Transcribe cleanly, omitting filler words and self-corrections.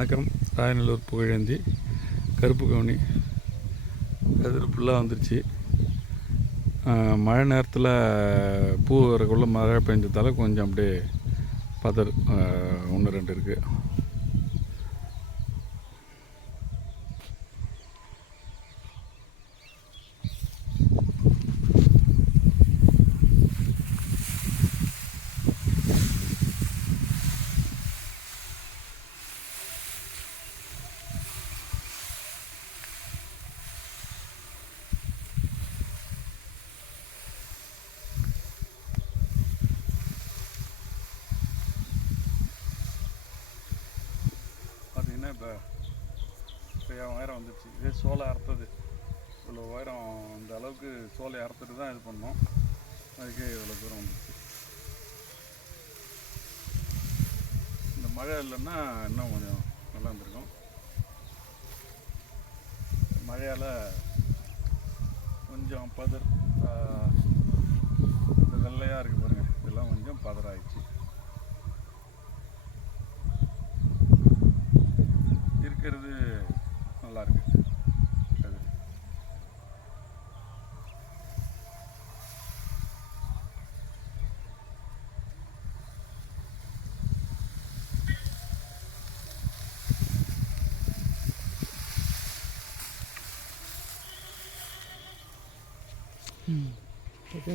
வணக்கம். ராயநல்லூர் புகழேந்தி கருப்பு கவுனி கதிர் ஃபுல்லாக வந்துருச்சு. மழை நேரத்தில் பூ வரக்குள்ளே மழை பெஞ்சதால் கொஞ்சம் அப்படியே பதர் 1-2 இருக்குது. இப்போ என் உயரம் வந்துடுச்சு. இதே சோலை அறுத்தது இவ்வளோ உயரம், இந்த அளவுக்கு சோலை அறுத்துட்டு தான் இது பண்ணோம். அதுக்கே இவ்வளோ தூரம் வந்துடுச்சு. இந்த மழை இல்லைன்னா இன்னும் கொஞ்சம் நல்லா இருந்திருக்கும். மழையால் கொஞ்சம் பதர், இந்த வெள்ளையாக இருக்குது பாருங்கள், இதெல்லாம் கொஞ்சம் பதறாயிடுச்சு. இருக்கிறது நல்லா இருக்கு. அது ஓகே